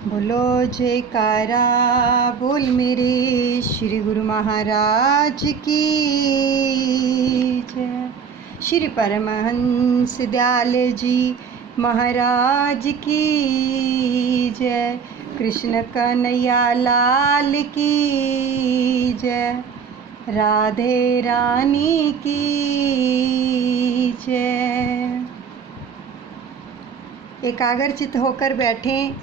बोलो जयकारा बोल मेरे श्री गुरु महाराज की जय। श्री परमहंस दयाल जी महाराज की जय। कृष्ण कन्हैया लाल की जय। राधे रानी की जय। एकाग्रचित होकर बैठें,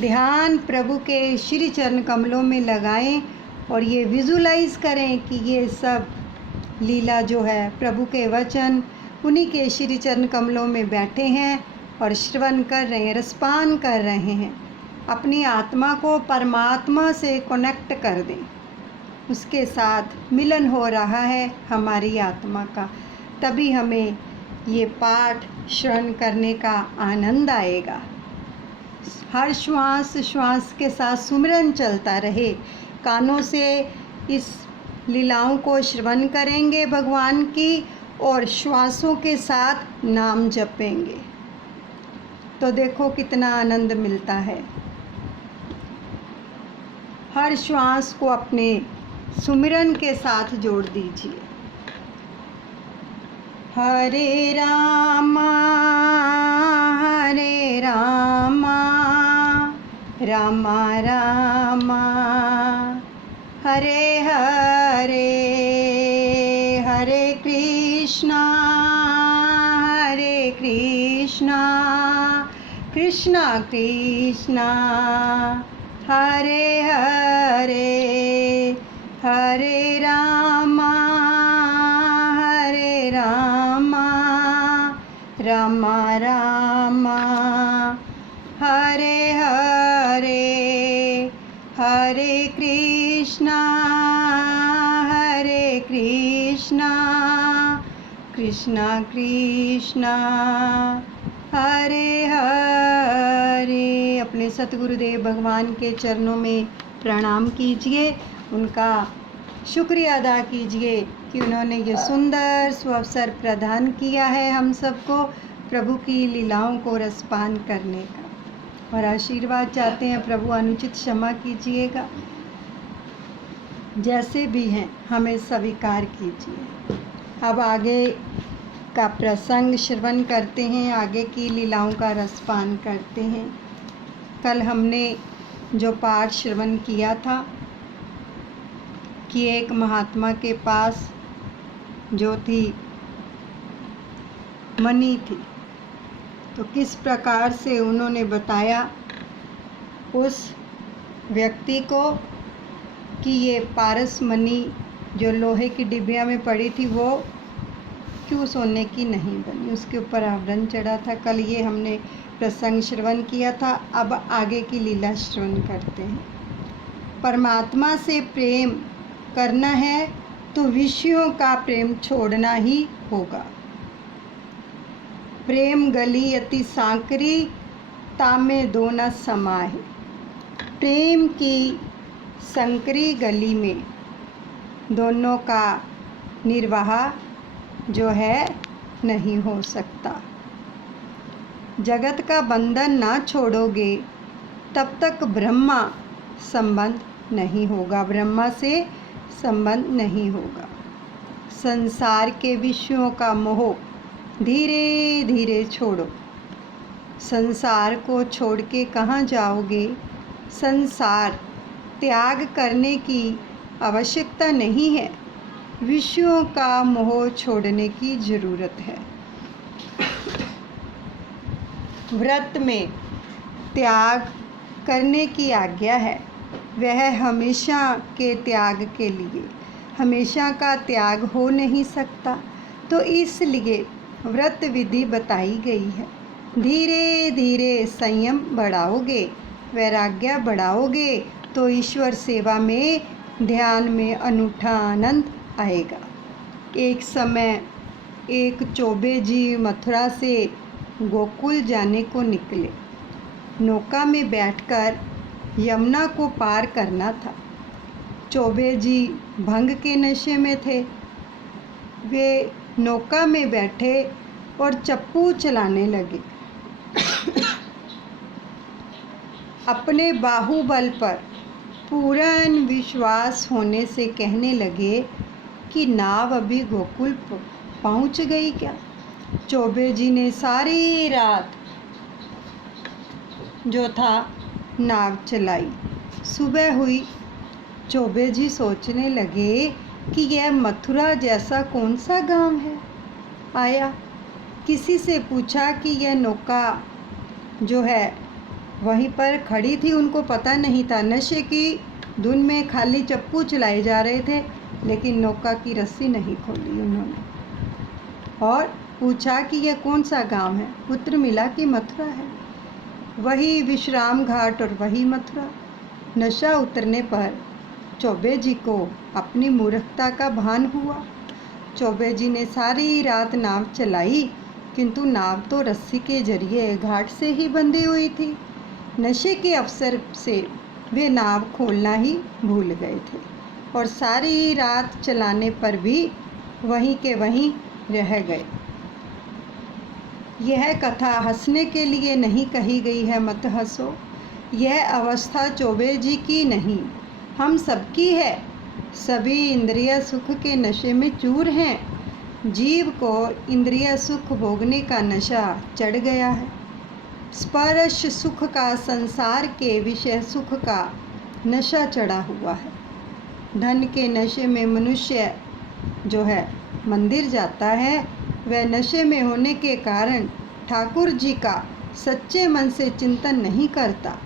ध्यान प्रभु के श्री चरण कमलों में लगाएं और ये विजुलाइज करें कि ये सब लीला जो है प्रभु के वचन उन्हीं के श्री चरण कमलों में बैठे हैं और श्रवण कर रहे हैं, रसपान कर रहे हैं। अपनी आत्मा को परमात्मा से कनेक्ट कर दें, उसके साथ मिलन हो रहा है हमारी आत्मा का, तभी हमें ये पाठ श्रवण करने का आनंद आएगा। हर श्वास श्वास के साथ सुमिरन चलता रहे। कानों से इस लीलाओं को श्रवण करेंगे भगवान की और श्वासों के साथ नाम जपेंगे तो देखो कितना आनंद मिलता है। हर श्वास को अपने सुमिरन के साथ जोड़ दीजिए। हरे रामा रामा रामा हरे हरे, हरे कृष्णा कृष्णा कृष्णा हरे हरे, हरे रामा रामा रामा हरे हरे, हरे कृष्णा कृष्णा कृष्णा हरे हरे। अपने सतगुरुदेव भगवान के चरणों में प्रणाम कीजिए, उनका शुक्रिया अदा कीजिए कि उन्होंने ये सुंदर सुअवसर प्रदान किया है हम सबको प्रभु की लीलाओं को रसपान करने का। और आशीर्वाद चाहते हैं, प्रभु अनुचित क्षमा कीजिएगा, जैसे भी हैं हमें स्वीकार कीजिए। अब आगे का प्रसंग श्रवण करते हैं, आगे की लीलाओं का रसपान करते हैं। कल हमने जो पाठ श्रवण किया था कि एक महात्मा के पास जो थी मणि थी, तो किस प्रकार से उन्होंने बताया उस व्यक्ति को कि ये पारस मणि जो लोहे की डिबिया में पड़ी थी वो क्यों सोने की नहीं बनी, उसके ऊपर आवरण चढ़ा था। कल ये हमने प्रसंग श्रवण किया था। अब आगे की लीला श्रवण करते हैं। परमात्मा से प्रेम करना है तो विषयों का प्रेम छोड़ना ही होगा। प्रेम गली अति सांकरी तामे दो न समाहे। प्रेम की संकरी गली में दोनों का निर्वाह जो है नहीं हो सकता। जगत का बंधन ना छोड़ोगे तब तक ब्रह्मा संबंध नहीं होगा, ब्रह्मा से संबंध नहीं होगा। संसार के विषयों का मोह धीरे धीरे छोड़ो। संसार को छोड़ के कहाँ जाओगे? संसार त्याग करने की आवश्यकता नहीं है, विषयों का मोह छोड़ने की ज़रूरत है। व्रत में त्याग करने की आज्ञा है, वह हमेशा के त्याग के लिए। हमेशा का त्याग हो नहीं सकता, तो इसलिए व्रत विधि बताई गई है। धीरे धीरे संयम बढ़ाओगे, वैराग्य बढ़ाओगे तो ईश्वर सेवा में, ध्यान में अनूठा आनंद आएगा। एक समय एक चौबे जी मथुरा से गोकुल जाने को निकले। नौका में बैठकर यमुना को पार करना था। चौबे जी भंग के नशे में थे। वे नौका में बैठे और चप्पू चलाने लगे। अपने बाहुबल पर पूर्ण विश्वास होने से कहने लगे कि नाव अभी गोकुल पहुंच गई क्या। चौबे जी ने सारी रात जो था नाव चलाई। सुबह हुई। चौबे जी सोचने लगे कि यह मथुरा जैसा कौन सा गांव है। आया, किसी से पूछा कि यह नौका जो है वहीं पर खड़ी थी। उनको पता नहीं था, नशे की धुन में खाली चप्पू चलाए जा रहे थे, लेकिन नौका की रस्सी नहीं खोली उन्होंने। और पूछा कि यह कौन सा गांव है। उत्तर मिला कि मथुरा है। वही विश्राम घाट और वही मथुरा। नशा उतरने पर चौबे जी को अपनी मूर्खता का भान हुआ। चौबे जी ने सारी रात नाव चलाई, किंतु नाव तो रस्सी के जरिए घाट से ही बंधी हुई थी। नशे के अवसर से वे नाव खोलना ही भूल गए थे और सारी रात चलाने पर भी वहीं के वहीं रह गए। यह कथा हंसने के लिए नहीं कही गई है, मत हंसो। यह अवस्था चौबे जी की नहीं, हम सबकी है। सभी इंद्रिय सुख के नशे में चूर हैं। जीव को इंद्रिय सुख भोगने का नशा चढ़ गया है। स्पर्श सुख का, संसार के विषय सुख का नशा चढ़ा हुआ है। धन के नशे में मनुष्य जो है मंदिर जाता है, वह नशे में होने के कारण ठाकुर जी का सच्चे मन से चिंतन नहीं करता,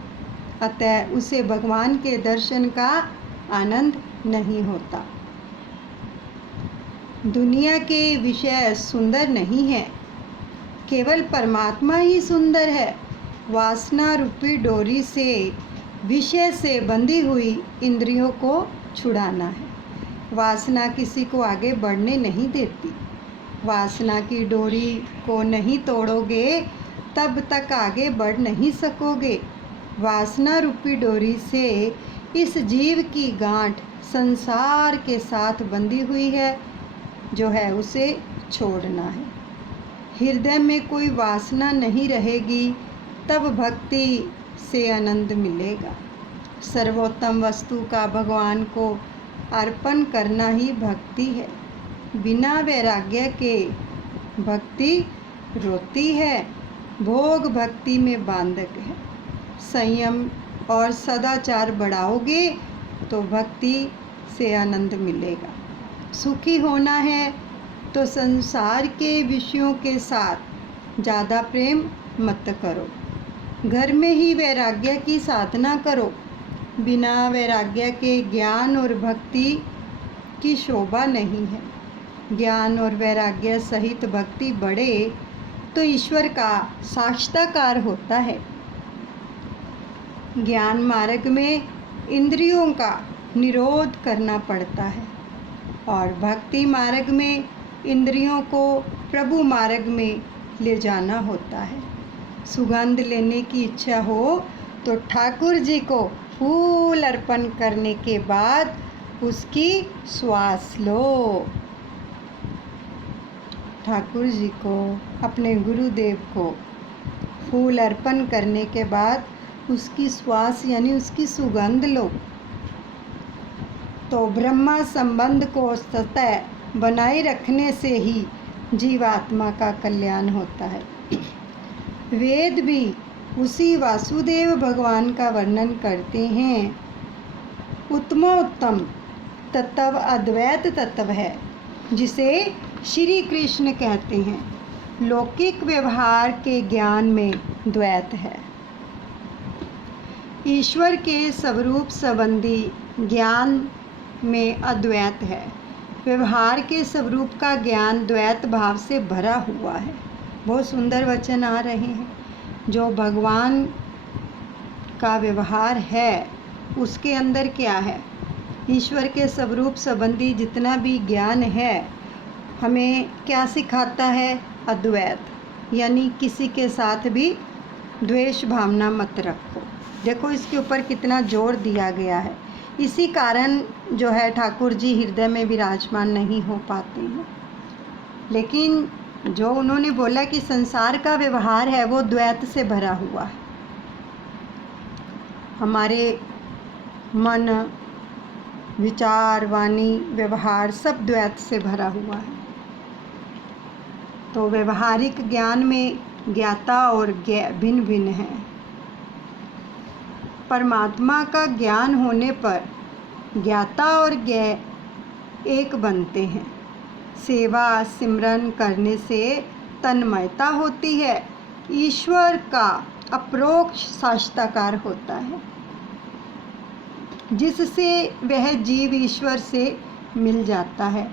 अतः उसे भगवान के दर्शन का आनंद नहीं होता। दुनिया के विषय सुंदर नहीं है, केवल परमात्मा ही सुंदर है। वासना रूपी डोरी से विषय से बंधी हुई इंद्रियों को छुड़ाना है। वासना किसी को आगे बढ़ने नहीं देती। वासना की डोरी को नहीं तोड़ोगे तब तक आगे बढ़ नहीं सकोगे। वासना रूपी डोरी से इस जीव की गांठ संसार के साथ बंधी हुई है, जो है उसे छोड़ना है। हृदय में कोई वासना नहीं रहेगी, तब भक्ति से आनंद मिलेगा। सर्वोत्तम वस्तु का भगवान को अर्पण करना ही भक्ति है। बिना वैराग्य के भक्ति रोती है। भोग भक्ति में बांधक है। संयम और सदाचार बढ़ाओगे तो भक्ति से आनंद मिलेगा। सुखी होना है तो संसार के विषयों के साथ ज़्यादा प्रेम मत करो। घर में ही वैराग्य की साधना करो। बिना वैराग्य के ज्ञान और भक्ति की शोभा नहीं है। ज्ञान और वैराग्य सहित भक्ति बढ़े तो ईश्वर का साक्षात्कार होता है। ज्ञान मार्ग में इंद्रियों का निरोध करना पड़ता है और भक्ति मार्ग में इंद्रियों को प्रभु मार्ग में ले जाना होता है। सुगंध लेने की इच्छा हो तो ठाकुर जी को फूल अर्पण करने के बाद उसकी श्वास लो। ठाकुर जी को, अपने गुरुदेव को फूल अर्पण करने के बाद उसकी श्वास यानी उसकी सुगंध लो, तो ब्रह्मा संबंध को सतत बनाए रखने से ही जीवात्मा का कल्याण होता है। वेद भी उसी वासुदेव भगवान का वर्णन करते हैं। उत्तमोत्तम तत्व अद्वैत तत्व है, जिसे श्री कृष्ण कहते हैं। लौकिक व्यवहार के ज्ञान में द्वैत है। ईश्वर के स्वरूप संबंधी ज्ञान में अद्वैत है। व्यवहार के स्वरूप का ज्ञान द्वैत भाव से भरा हुआ है। बहुत सुंदर वचन आ रहे हैं। जो भगवान का व्यवहार है उसके अंदर क्या है? ईश्वर के स्वरूप संबंधी जितना भी ज्ञान है हमें क्या सिखाता है? अद्वैत, यानी किसी के साथ भी द्वेष भावना मत रखो। देखो इसके ऊपर कितना जोर दिया गया है। इसी कारण जो है ठाकुर जी हृदय में विराजमान नहीं हो पाते हैं। लेकिन जो उन्होंने बोला कि संसार का व्यवहार है वो द्वैत से भरा हुआ है। हमारे मन, विचार, वाणी, व्यवहार सब द्वैत से भरा हुआ है। तो व्यवहारिक ज्ञान में ज्ञाता और ज्ञेय भिन्न भिन्न है। परमात्मा का ज्ञान होने पर ज्ञाता और ज्ञेय एक बनते हैं। सेवा सिमरन करने से तन्मयता होती है। ईश्वर का अपरोक्ष साक्षात्कार होता है, जिससे वह जीव ईश्वर से मिल जाता है।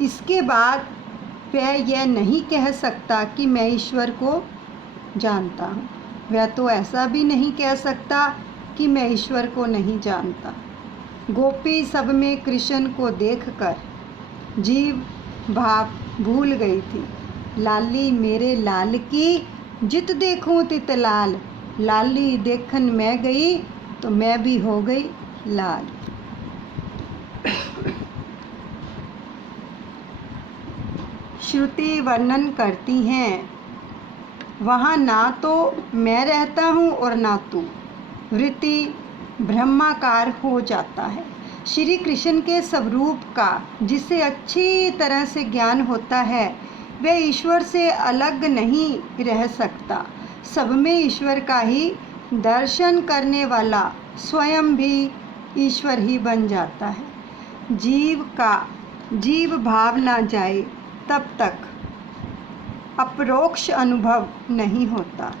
इसके बाद वह यह नहीं कह सकता कि मैं ईश्वर को जानता हूँ। वह तो ऐसा भी नहीं कह सकता कि मैं ईश्वर को नहीं जानता। गोपी सब में कृष्ण को देखकर जीव भाव भूल गई थी। लाली मेरे लाल की जित देखूं तित लाल, लाली देखन मैं गई तो मैं भी हो गई लाल। श्रुति वर्णन करती हैं, वहाँ ना तो मैं रहता हूँ और ना तू, वृत्ति ब्रह्माकार हो जाता है। श्री कृष्ण के स्वरूप का जिसे अच्छी तरह से ज्ञान होता है वह ईश्वर से अलग नहीं रह सकता। सब में ईश्वर का ही दर्शन करने वाला स्वयं भी ईश्वर ही बन जाता है। जीव भाव ना जाए तब तक अपरोक्ष अनुभव नहीं होता।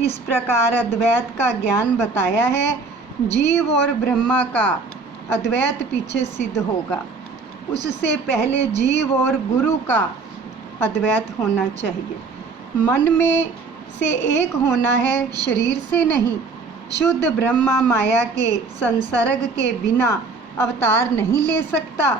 इस प्रकार अद्वैत का ज्ञान बताया है। जीव और ब्रह्मा का अद्वैत पीछे सिद्ध होगा। उससे पहले जीव और गुरु का अद्वैत होना चाहिए। मन में से एक होना है, शरीर से नहीं। शुद्ध ब्रह्मा माया के संसर्ग के बिना अवतार नहीं ले सकता।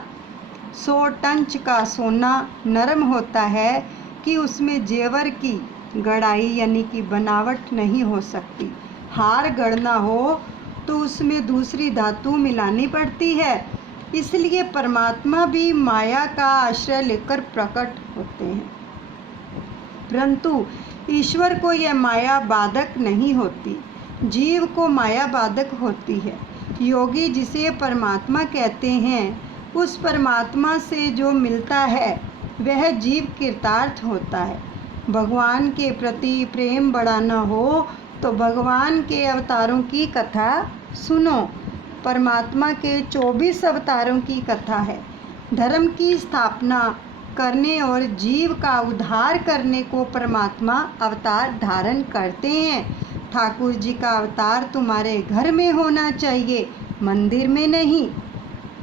100 टंच का सोना नरम होता है कि उसमें जेवर की गढ़ाई यानी कि बनावट नहीं हो सकती। हार गढ़ना हो तो उसमें दूसरी धातु मिलानी पड़ती है। इसलिए परमात्मा भी माया का आश्रय लेकर प्रकट होते हैं, परंतु ईश्वर को यह माया बाधक नहीं होती, जीव को माया बाधक होती है। योगी जिसे परमात्मा कहते हैं, उस परमात्मा से जो मिलता है वह जीव कृतार्थ होता है। भगवान के प्रति प्रेम बढ़ाना हो तो भगवान के अवतारों की कथा सुनो। परमात्मा के 24 अवतारों की कथा है। धर्म की स्थापना करने और जीव का उद्धार करने को परमात्मा अवतार धारण करते हैं। ठाकुर जी का अवतार तुम्हारे घर में होना चाहिए, मंदिर में नहीं।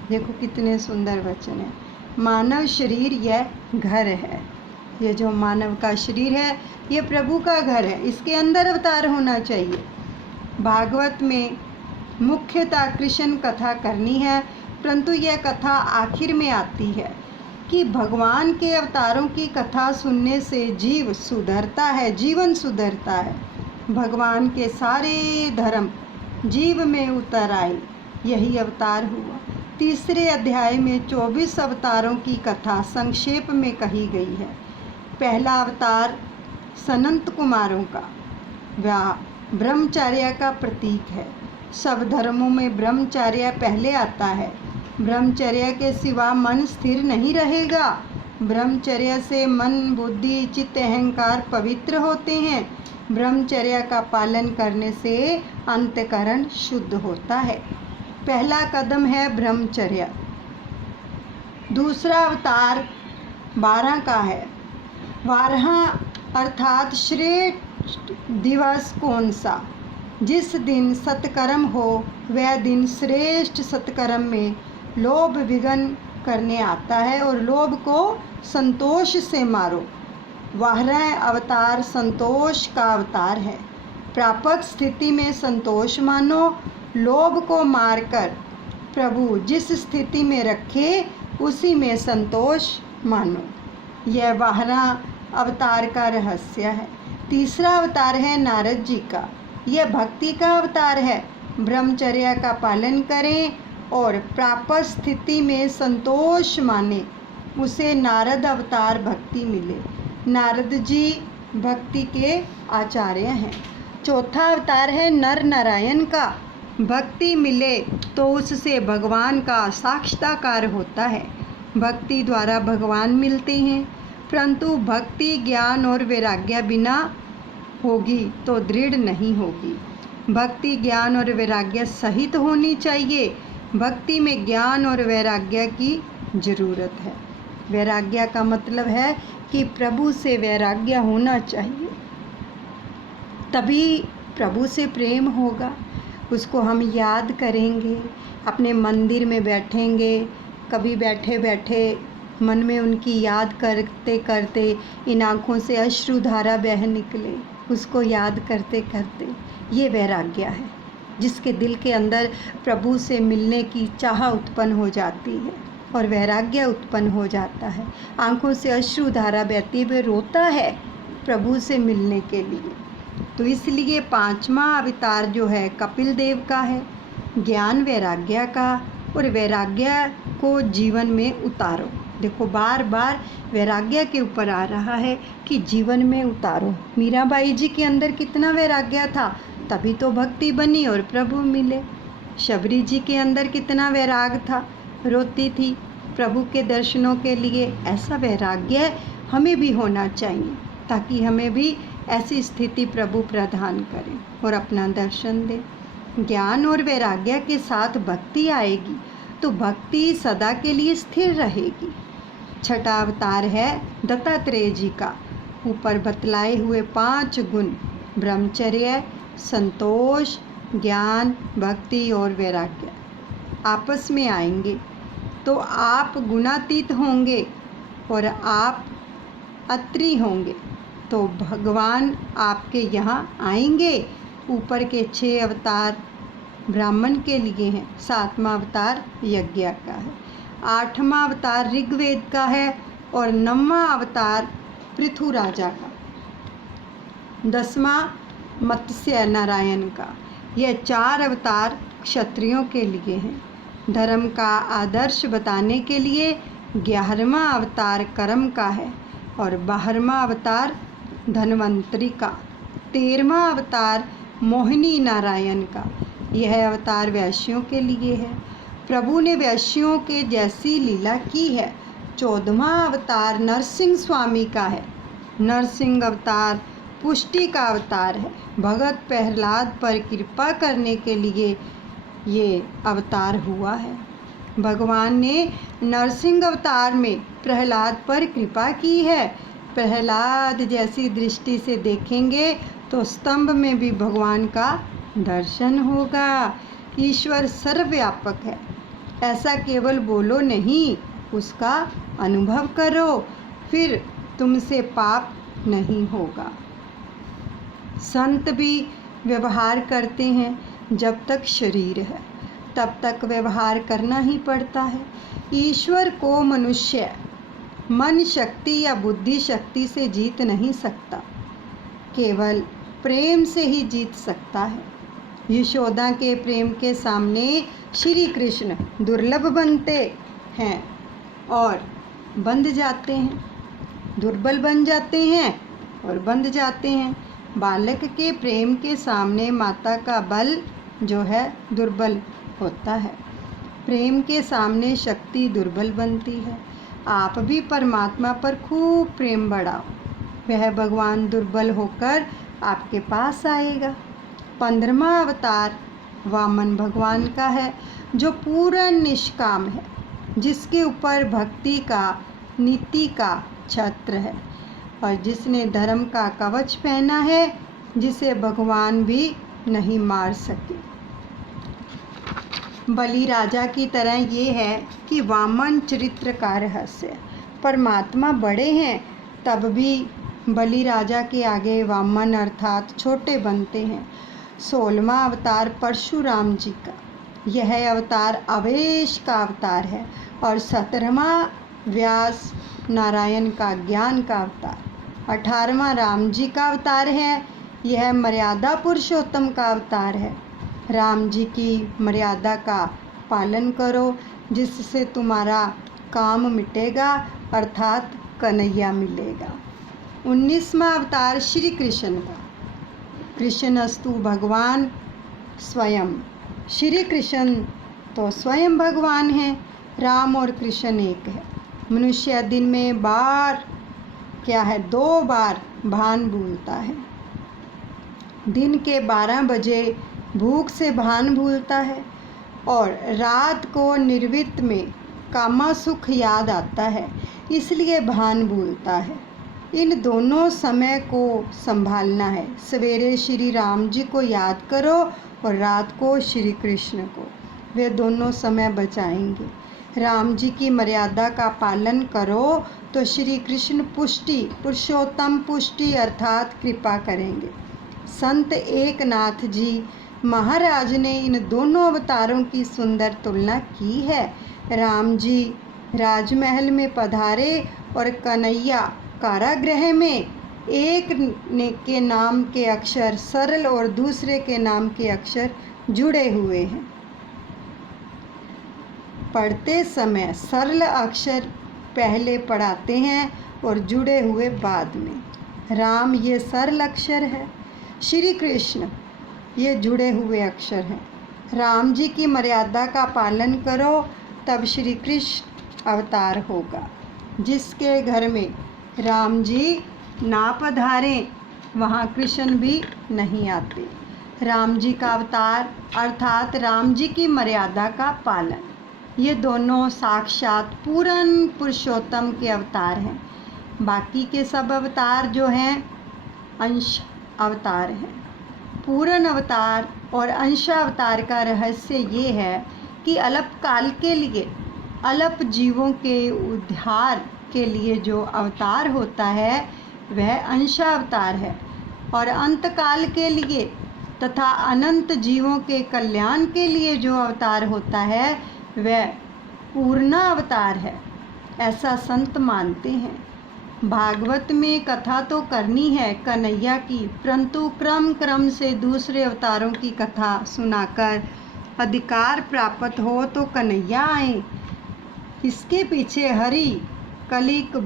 देखो कितने सुंदर वचन है। मानव शरीर यह घर है। ये जो मानव का शरीर है ये प्रभु का घर है, इसके अंदर अवतार होना चाहिए। भागवत में मुख्यतः कृष्ण कथा करनी है, परंतु यह कथा आखिर में आती है कि भगवान के अवतारों की कथा सुनने से जीव सुधरता है, जीवन सुधरता है। भगवान के सारे धर्म जीव में उतर आए, यही अवतार हुआ। तीसरे अध्याय में 24 अवतारों की कथा संक्षेप में कही गई है। पहला अवतार सनंत कुमारों का, वह ब्रह्मचर्य का प्रतीक है। सब धर्मों में ब्रह्मचर्य पहले आता है। ब्रह्मचर्य के सिवा मन स्थिर नहीं रहेगा। ब्रह्मचर्य से मन, बुद्धि, चित्त, अहंकार पवित्र होते हैं। ब्रह्मचर्य का पालन करने से अंतःकरण शुद्ध होता है। पहला कदम है ब्रह्मचर्य। दूसरा अवतार 12 का है। 12 अर्थात श्रेष्ठ दिवस कौन सा? जिस दिन सत्कर्म हो वह दिन श्रेष्ठ सत्कर्म में लोभ विघ्न करने आता है और लोभ को संतोष से मारो। 12 अवतार संतोष का अवतार है। प्रापक स्थिति में संतोष मानो, लोभ को मारकर प्रभु जिस स्थिति में रखे उसी में संतोष मानो। यह 12 अवतार का रहस्य है। तीसरा अवतार है नारद जी का। यह भक्ति का अवतार है। ब्रह्मचर्य का पालन करें और प्राप्त स्थिति में संतोष माने, उसे नारद अवतार भक्ति मिले। नारद जी भक्ति के आचार्य हैं। चौथा अवतार है नर नारायण का। भक्ति मिले तो उससे भगवान का साक्षात्कार होता है। भक्ति द्वारा भगवान मिलते हैं, परंतु भक्ति ज्ञान और वैराग्य बिना होगी तो दृढ़ नहीं होगी। भक्ति ज्ञान और वैराग्य सहित होनी चाहिए। भक्ति में ज्ञान और वैराग्य की ज़रूरत है। वैराग्य का मतलब है कि प्रभु से वैराग्य होना चाहिए, तभी प्रभु से प्रेम होगा। उसको हम याद करेंगे, अपने मंदिर में बैठेंगे, कभी बैठे बैठे मन में उनकी याद करते करते इन आँखों से अश्रुधारा बह निकले, उसको याद करते करते। ये वैराग्य है जिसके दिल के अंदर प्रभु से मिलने की चाह उत्पन्न हो जाती है और वैराग्य उत्पन्न हो जाता है। आँखों से अश्रुधारा बहती हुए रोता है प्रभु से मिलने के लिए। तो इसलिए 5वां अवतार जो है कपिल देव का है, ज्ञान वैराग्य का, और वैराग्य को जीवन में उतारो। देखो बार बार वैराग्य के ऊपर आ रहा है कि जीवन में उतारो। मीराबाई जी के अंदर कितना वैराग्य था, तभी तो भक्ति बनी और प्रभु मिले। शबरी जी के अंदर कितना वैराग था, रोती थी प्रभु के दर्शनों के लिए। ऐसा वैराग्य हमें भी होना चाहिए ताकि हमें भी ऐसी स्थिति प्रभु प्रदान करें और अपना दर्शन दे। ज्ञान और वैराग्य के साथ भक्ति आएगी तो भक्ति सदा के लिए स्थिर रहेगी। 6वां अवतार है दत्तात्रेय जी का। ऊपर बतलाए हुए 5 गुण ब्रह्मचर्य, संतोष, ज्ञान, भक्ति और वैराग्य आपस में आएंगे तो आप गुणातीत होंगे और आप अत्री होंगे तो भगवान आपके यहाँ आएंगे। ऊपर के 6 अवतार ब्राह्मण के लिए हैं, 7वां अवतार यज्ञ का है, 8वां अवतार ऋग्वेद का है और 9वां अवतार पृथु राजा का, 10वां मत्स्य नारायण का। यह 4 अवतार क्षत्रियों के लिए हैं। धर्म का आदर्श बताने के लिए 11वां अवतार कर्म का है और 12वां अवतार धन्वंतरी का, 13वां अवतार मोहिनी नारायण का। यह अवतार वैश्यों के लिए है। प्रभु ने वैश्यों के जैसी लीला की है। 14वां अवतार नरसिंह स्वामी का है। नरसिंह अवतार पुष्टि का अवतार है। भगत प्रहलाद पर कृपा करने के लिए ये अवतार हुआ है। भगवान ने नरसिंह अवतार में प्रहलाद पर कृपा की है। प्रहलाद जैसी दृष्टि से देखेंगे तो स्तंभ में भी भगवान का दर्शन होगा। ईश्वर सर्वव्यापक है, ऐसा केवल बोलो नहीं, उसका अनुभव करो, फिर तुमसे पाप नहीं होगा। संत भी व्यवहार करते हैं, जब तक शरीर है तब तक व्यवहार करना ही पड़ता है। ईश्वर को मनुष्य मन शक्ति या बुद्धि शक्ति से जीत नहीं सकता, केवल प्रेम से ही जीत सकता है। यशोदा के प्रेम के सामने श्री कृष्ण दुर्लभ बनते हैं और बंध जाते हैं, दुर्बल बन जाते हैं और बंध जाते हैं। बालक के प्रेम के सामने माता का बल जो है दुर्बल होता है। प्रेम के सामने शक्ति दुर्बल बनती है। आप भी परमात्मा पर खूब प्रेम बढ़ाओ, वह भगवान दुर्बल होकर आपके पास आएगा। 15वां अवतार वामन भगवान का है, जो पूर्ण निष्काम है, जिसके ऊपर भक्ति का नीति का छत्र है और जिसने धर्म का कवच पहना है, जिसे भगवान भी नहीं मार सके। बलि राजा की तरह ये है कि वामन चरित्र का रहस्य। परमात्मा बड़े हैं तब भी बलि राजा के आगे वामन अर्थात छोटे बनते हैं। 16वां अवतार परशुराम जी का, यह अवतार आवेश का अवतार है और 17वां व्यास नारायण का ज्ञान का अवतार। 18वां राम जी का अवतार है, यह मर्यादा पुरुषोत्तम का अवतार है। राम जी की मर्यादा का पालन करो, जिससे तुम्हारा काम मिटेगा अर्थात कन्हैया मिलेगा। 19वां अवतार श्री कृष्ण का, कृष्णस्तु भगवान स्वयं श्री कृष्ण तो स्वयं भगवान हैं। राम और कृष्ण एक है। मनुष्य दिन में बार क्या है, 2 बार भान भूलता है। दिन के 12 बजे भूख से भान भूलता है और रात को निर्वित में कामा सुख याद आता है, इसलिए भान भूलता है। इन दोनों समय को संभालना है। सवेरे श्री राम जी को याद करो और रात को श्री कृष्ण को, वे दोनों समय बचाएंगे। राम जी की मर्यादा का पालन करो तो श्री कृष्ण पुष्टि, पुरुषोत्तम पुष्टि अर्थात कृपा करेंगे। संत एकनाथ जी महाराज ने इन दोनों अवतारों की सुंदर तुलना की है। राम जी राजमहल में पधारे और कन्हैया कारागृह में। एक के नाम के अक्षर सरल और दूसरे के नाम के अक्षर जुड़े हुए हैं। पढ़ते समय सरल अक्षर पहले पढ़ाते हैं और जुड़े हुए बाद में। राम ये सरल अक्षर है, श्री कृष्ण ये जुड़े हुए अक्षर हैं। राम जी की मर्यादा का पालन करो तब श्री कृष्ण अवतार होगा। जिसके घर में राम जी ना पधारें वहाँ कृष्ण भी नहीं आते। राम जी का अवतार अर्थात राम जी की मर्यादा का पालन, ये दोनों साक्षात पूर्ण पुरुषोत्तम के अवतार हैं। बाकी के सब अवतार जो हैं अंश अवतार हैं। पूर्ण अवतार और अंशावतार का रहस्य ये है कि अल्पकाल के लिए अल्प जीवों के उद्धार के लिए जो अवतार होता है वह अंशावतार है, और अंतकाल के लिए तथा अनंत जीवों के कल्याण के लिए जो अवतार होता है वह पूर्णावतार है, ऐसा संत मानते हैं। भागवत में कथा तो करनी है कन्हैया की, परंतु क्रम क्रम से दूसरे अवतारों की कथा सुनाकर अधिकार प्राप्त हो तो कन्हैया आए। इसके पीछे हरि, कलिक,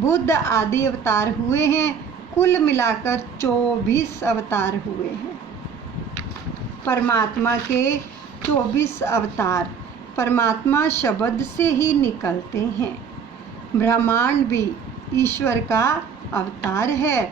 बुद्ध आदि अवतार हुए हैं। कुल मिलाकर 24 अवतार हुए हैं। परमात्मा के 24 अवतार परमात्मा शब्द से ही निकलते हैं। ब्रह्मांड भी ईश्वर का अवतार है।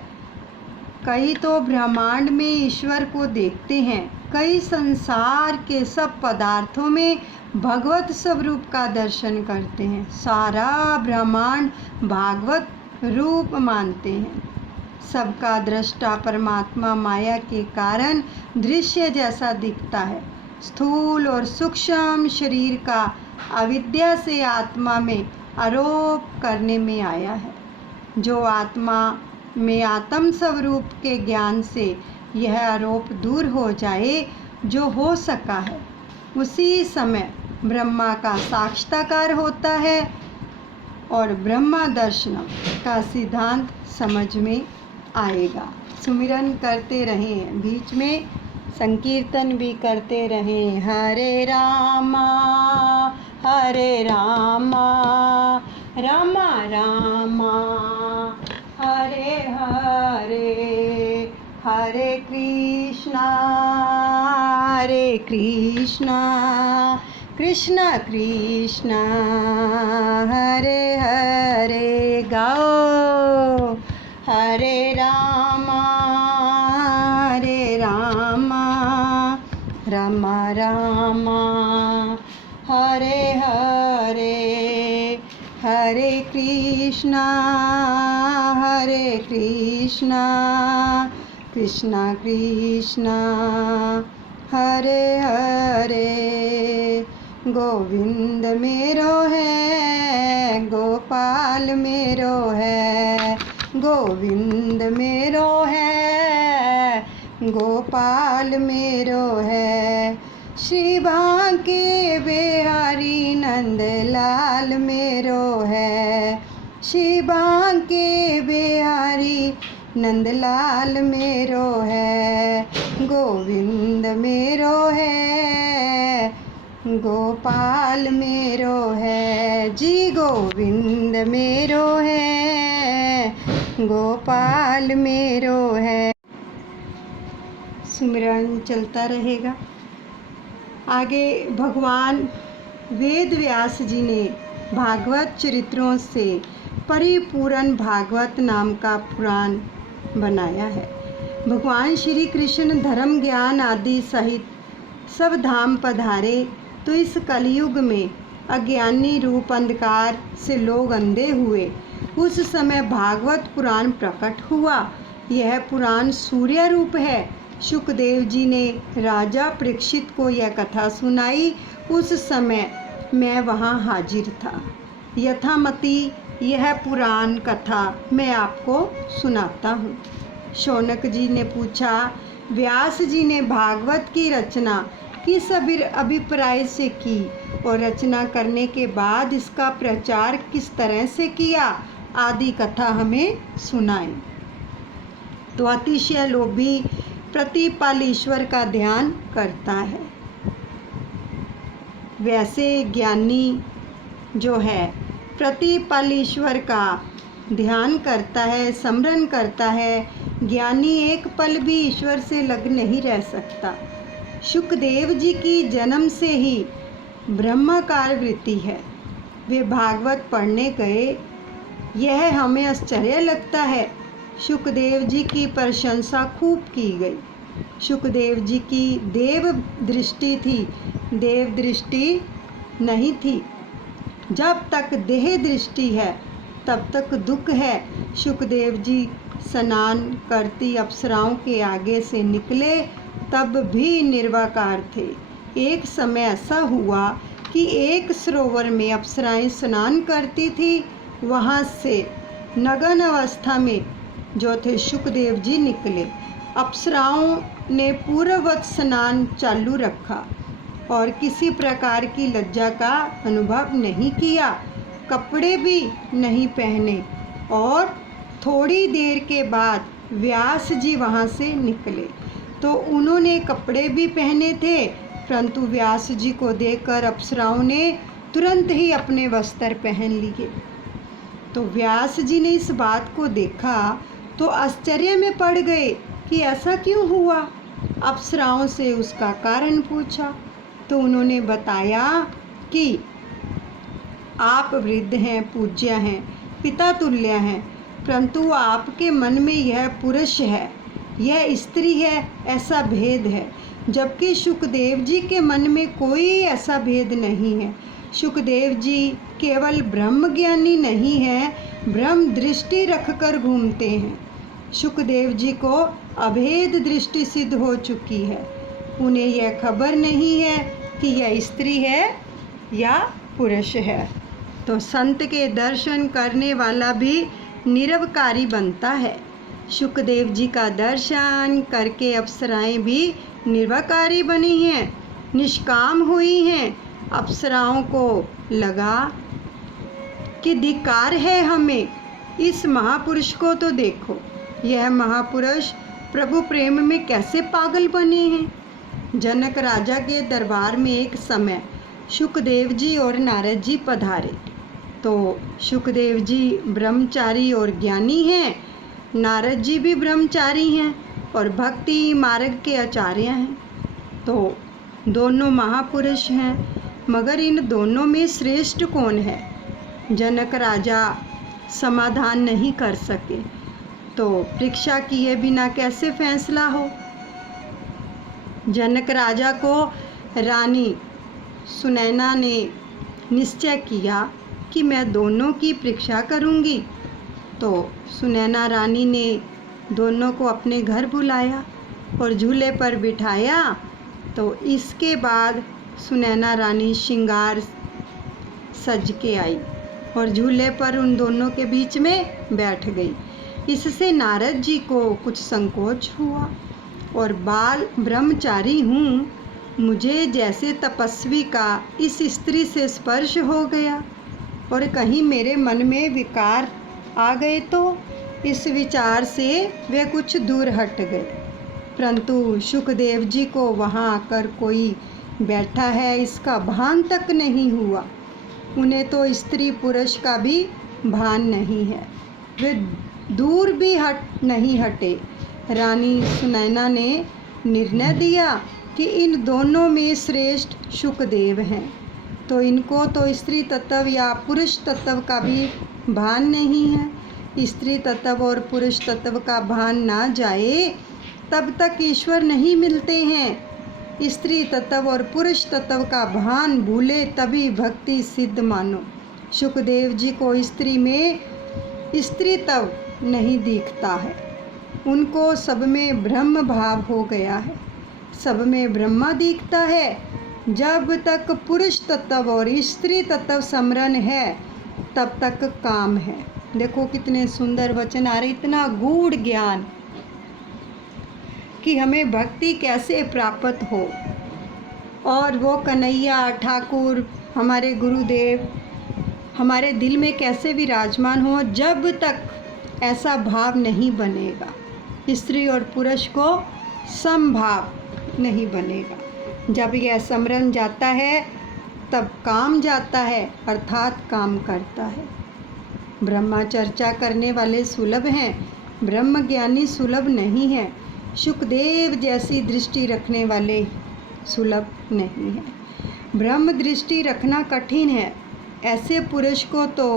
कई तो ब्रह्मांड में ईश्वर को देखते हैं, कई संसार के सब पदार्थों में भगवत स्वरूप का दर्शन करते हैं। सारा ब्रह्मांड भागवत रूप मानते हैं। सबका दृष्टा परमात्मा माया के कारण दृश्य जैसा दिखता है। स्थूल और सूक्ष्म शरीर का अविद्या से आत्मा में आरोप करने में आया है। जो आत्मा में आत्म स्वरूप के ज्ञान से यह आरोप दूर हो जाए, जो हो सका है, उसी समय ब्रह्मा का साक्षात्कार होता है और ब्रह्मा दर्शन का सिद्धांत समझ में आएगा। सुमिरन करते रहें, बीच में संकीर्तन भी करते रहें। हरे रामा रामा रामा हरे हरे, हरे कृष्णा कृष्णा कृष्णा हरे हरे। गाओ हरे रामा रामा रामा हरे हरे, हरे कृष्णा कृष्णा कृष्णा हरे हरे। गोविंद मेरो है, गोपाल मेरो है, गोविंद मेरो है, गोपाल मेरो है। श्री बांके बिहारी नंदलाल मेरो है, श्री बांके बिहारी नंदलाल मेरो है। गोविंद मेरो है, गोपाल मेरो है जी, गोविंद मेरो है, गोपाल मेरो है। सुमिरन चलता रहेगा। आगे भगवान वेद व्यास जी ने भागवत चरित्रों से परिपूर्ण भागवत नाम का पुराण बनाया है। भगवान श्री कृष्ण धर्म ज्ञान आदि सहित सब धाम पधारे तो इस कलयुग में अज्ञानी रूप अंधकार से लोग अंधे हुए। उस समय भागवत पुराण प्रकट हुआ। यह पुराण सूर्य रूप है। शुकदेव जी ने राजा परीक्षित को यह कथा सुनाई। उस समय मैं वहाँ हाजिर था। यथामति यह पुराण कथा मैं आपको सुनाता हूँ। शौनक जी ने पूछा, व्यास जी ने भागवत की रचना किस अभिप्राय से की और रचना करने के बाद इसका प्रचार किस तरह से किया, आदि कथा हमें सुनाएं। तो अतिशय लोभी प्रतिपाल ईश्वर का ध्यान करता है। वैसे ज्ञानी जो है प्रतिपाल ईश्वर का ध्यान करता है, स्मरण करता है। ज्ञानी एक पल भी ईश्वर से लग नहीं रह सकता। शुकदेव जी की जन्म से ही ब्रह्माकार वृत्ति है। वे भागवत पढ़ने गए, यह हमें आश्चर्य लगता है। शुकदेव जी की प्रशंसा खूब की गई। शुकदेव जी की देव दृष्टि थी, देव दृष्टि नहीं थी। जब तक देह दृष्टि है तब तक दुख है। शुकदेव जी स्नान करती अप्सराओं के आगे से निकले तब भी निर्वाकार थे। एक समय ऐसा हुआ कि एक सरोवर में अप्सराएं स्नान करती थी। वहाँ से नग्न अवस्था में जो थे शुकदेव जी निकले। अप्सराओं ने पूर्ववत स्नान चालू रखा और किसी प्रकार की लज्जा का अनुभव नहीं किया। कपड़े भी नहीं पहने और थोड़ी देर के बाद व्यास जी वहाँ से निकले तो उन्होंने कपड़े भी पहने थे, परंतु व्यास जी को देखकर अप्सराओं ने तुरंत ही अपने वस्त्र पहन लिए। तो व्यास जी ने इस बात को देखा तो आश्चर्य में पड़ गए कि ऐसा क्यों हुआ। अप्सराओं से उसका कारण पूछा तो उन्होंने बताया कि आप वृद्ध हैं, पूज्य हैं, पिता तुल्य हैं, परंतु आपके मन में यह पुरुष है, यह स्त्री है, ऐसा भेद है। जबकि शुकदेव जी के मन में कोई ऐसा भेद नहीं है। शुकदेव जी केवल ब्रह्म ज्ञानी नहीं है, ब्रह्म दृष्टि रखकर घूमते हैं। शुकदेव जी को अभेद दृष्टि सिद्ध हो चुकी है। उन्हें यह खबर नहीं है कि यह स्त्री है या पुरुष है। तो संत के दर्शन करने वाला भी निरवकारी बनता है। शुकदेव जी का दर्शन करके अप्सराएं भी निर्वकारी बनी हैं, निष्काम हुई हैं। अप्सराओं को लगा कि धिक्कार है हमें, इस महापुरुष को तो देखो, यह महापुरुष प्रभु प्रेम में कैसे पागल बने हैं। जनक राजा के दरबार में एक समय शुकदेव जी और नारद जी पधारे। तो शुकदेव जी ब्रह्मचारी और ज्ञानी हैं, नारद जी भी ब्रह्मचारी हैं और भक्ति मार्ग के आचार्य हैं। तो दोनों महापुरुष हैं, मगर इन दोनों में श्रेष्ठ कौन है, जनक राजा समाधान नहीं कर सके। तो परीक्षा किए बिना कैसे फैसला हो। जनक राजा को रानी सुनैना ने निश्चय किया कि मैं दोनों की परीक्षा करूंगी। तो सुनैना रानी ने दोनों को अपने घर बुलाया और झूले पर बिठाया। तो इसके बाद सुनैना रानी श्रृंगार सज के आई और झूले पर उन दोनों के बीच में बैठ गई। इससे नारद जी को कुछ संकोच हुआ और बाल ब्रह्मचारी हूँ, मुझे जैसे तपस्वी का इस स्त्री से स्पर्श हो गया और कहीं मेरे मन में विकार आ गए तो इस विचार से वे कुछ दूर हट गए। परंतु शुकदेव जी को वहाँ आकर कोई बैठा है इसका भान तक नहीं हुआ। उन्हें तो स्त्री पुरुष का भी भान नहीं है। वे दूर भी नहीं हटे। रानी सुनैना ने निर्णय दिया कि इन दोनों में श्रेष्ठ शुकदेव हैं। तो इनको तो स्त्री तत्व या पुरुष तत्व का भी भान नहीं है। स्त्री तत्व और पुरुष तत्व का भान ना जाए तब तक ईश्वर नहीं मिलते हैं। स्त्री तत्व और पुरुष तत्व का भान भूले तभी भक्ति सिद्ध मानो। शुकदेव जी को स्त्री में स्त्री तत्व नहीं दिखता है, उनको सब में ब्रह्म भाव हो गया है, सब में ब्रह्मा दिखता है। जब तक पुरुष तत्व और स्त्री तत्व समरण है तब तक काम है। देखो कितने सुंदर वचन आ रहे, इतना गूढ़ ज्ञान कि हमें भक्ति कैसे प्राप्त हो और वो कन्हैया ठाकुर हमारे गुरुदेव हमारे दिल में कैसे विराजमान हो। जब तक ऐसा भाव नहीं बनेगा, स्त्री और पुरुष को समभाव नहीं बनेगा। जब यह समरण जाता है तब काम जाता है, अर्थात काम करता है। ब्रह्मा चर्चा करने वाले सुलभ हैं, ब्रह्म ज्ञानी सुलभ नहीं है। शुकदेव जैसी दृष्टि रखने वाले सुलभ नहीं है। ब्रह्म दृष्टि रखना कठिन है। ऐसे पुरुष को तो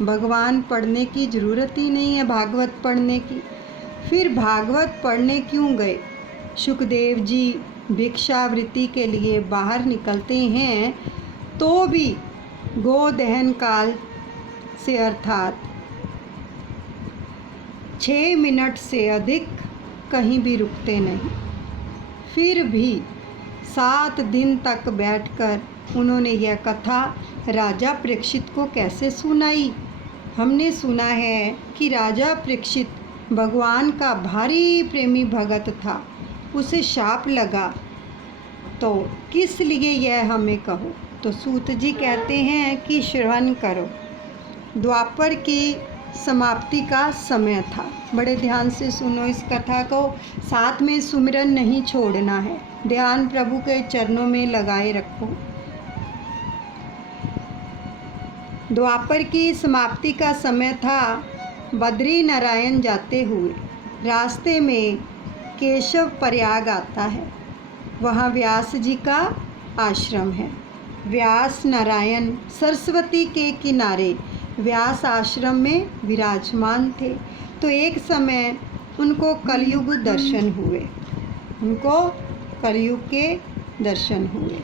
भगवान पढ़ने की ज़रूरत ही नहीं है, भागवत पढ़ने की। फिर भागवत पढ़ने क्यों गए? शुकदेव जी भिक्षावृत्ति के लिए बाहर निकलते हैं तो भी गोदहन काल से अर्थात 6 मिनट से अधिक कहीं भी रुकते नहीं। फिर भी 7 दिन तक बैठकर उन्होंने यह कथा राजा परीक्षित को कैसे सुनाई। हमने सुना है कि राजा परीक्षित भगवान का भारी प्रेमी भगत था, उसे शाप लगा। तो किस लिए यह हमें कहो? तो सूत जी कहते हैं कि श्रवण करो। द्वापर की समाप्ति का समय था। बड़े ध्यान से सुनो इस कथा को, साथ में सुमिरन नहीं छोड़ना है, ध्यान प्रभु के चरणों में लगाए रखो। द्वापर की समाप्ति का समय था। बद्री नारायण जाते हुए रास्ते में केशव प्रयाग आता है, वहाँ व्यास जी का आश्रम है। व्यास नारायण सरस्वती के किनारे व्यास आश्रम में विराजमान थे। तो एक समय उनको कलयुग दर्शन हुए, उनको कलयुग के दर्शन हुए।